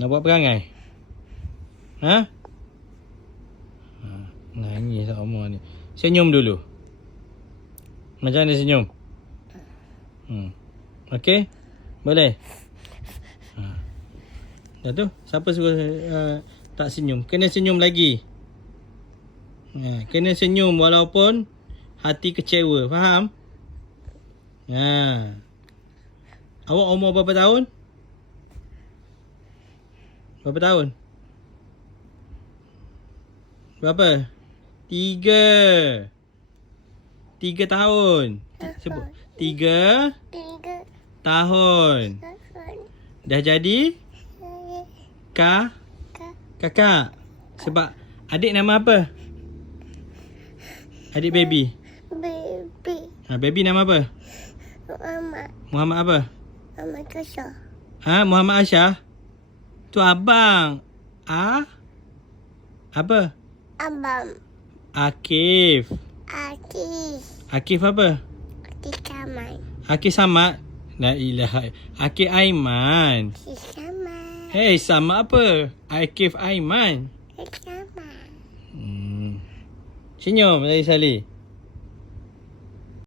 Nak buat perangai? Ha? Nangis sama ni. Senyum dulu. Macam mana senyum? Okey? Boleh? Dah tu. Siapa suruh tak senyum? Kena senyum lagi. Kena senyum walaupun hati kecewa. Faham? Awak umur berapa tahun? Berapa tahun? Berapa? 3 tahun. Sebut. 3 tahun. Dah jadi? Kakak. Sebab adik nama apa? Adik baby. Baby nama apa? Muhammad apa? Muhammad Aisyah. Muhammad Aisyah? Tu abang. Apa? Abang. Akif. Akif apa? Samad. Akif Samad. La ilaha. Akif Aiman. Samad. Hey, sama apa? Akif Aiman. Samad. Senyum dari Salih.